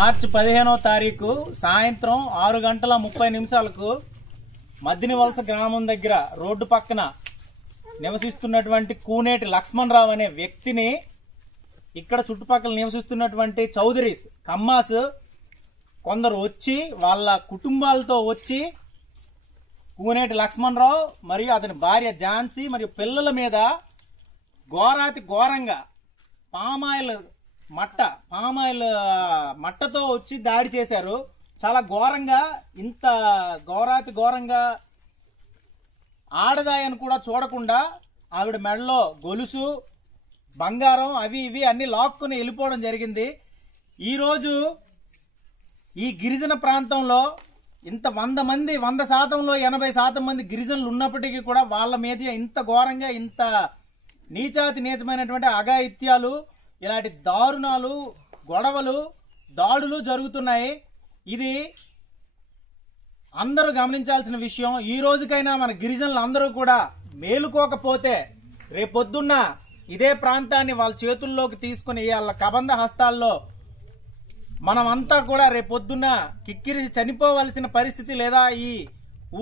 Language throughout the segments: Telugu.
మార్చి 15వ తారీఖు సాయంత్రం 6:30 మద్దినివలస గ్రామం దగ్గర రోడ్డు పక్కన నివసిస్తున్నటువంటి కూనేటి లక్ష్మణరావు అనే వ్యక్తిని ఇక్కడ చుట్టుపక్కల నివసిస్తున్నటువంటి చౌదరీస్ కమ్మాస్ కొందరు వచ్చి వాళ్ళ కుటుంబాలతో వచ్చి కూనేటి లక్ష్మణరావు మరియు అతని భార్య ఝాన్సీ మరియు పిల్లల మీద ఘోరాతి ఘోరంగా పామాయిల్ మట్టతో వచ్చి దాడి చేశారు. చాలా ఘోరంగా, ఇంత ఘోరాతి ఘోరంగా ఆడదాయని కూడా చూడకుండా ఆవిడ మెడలో గొలుసు, బంగారం అవి ఇవి అన్ని లాక్కుని వెళ్ళిపోవడం జరిగింది. ఈరోజు ఈ గిరిజన ప్రాంతంలో ఇంత 100%లో 80% మంది గిరిజనులు ఉన్నప్పటికీ కూడా వాళ్ళ మీద ఇంత ఘోరంగా, ఇంత నీచాతి నీచమైనటువంటి అఘాయిత్యాలు, ఇలాంటి దారుణాలు, గొడవలు, దాడులు జరుగుతున్నాయి. ఇది అందరూ గమనించాల్సిన విషయం. ఈ రోజుకైనా మన గిరిజనులు అందరూ కూడా మేలుకోకపోతే రేపొద్దున్న ఇదే ప్రాంతాన్ని వాళ్ళ చేతుల్లోకి తీసుకుని వాళ్ళ కబంధ హస్తాల్లో మనమంతా కూడా రేపొద్దున్న కిక్కిరిసి చనిపోవలసిన పరిస్థితి, లేదా ఈ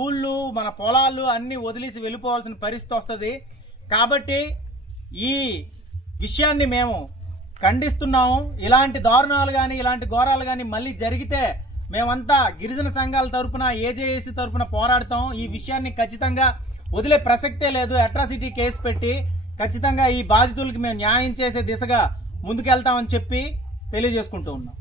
ఊళ్ళు మన పొలాలు అన్నీ వదిలేసి వెళ్ళిపోవాల్సిన పరిస్థితి వస్తుంది. కాబట్టి ఈ విషయాన్ని మేము ఖండిస్తున్నాము. ఇలాంటి దారుణాలు కానీ, ఇలాంటి ఘోరాలు కానీ మళ్ళీ జరిగితే మేమంతా గిరిజన సంఘాల తరపున, ఏజేఏసీ తరపున పోరాడతాం. ఈ విషయాన్ని ఖచ్చితంగా వదిలే ప్రసక్తే లేదు. అట్రాసిటీ కేసు పెట్టి ఖచ్చితంగా ఈ బాధితులకి మేము న్యాయం చేసే దిశగా ముందుకెళ్తామని చెప్పి తెలియజేసుకుంటూ ఉన్నాం.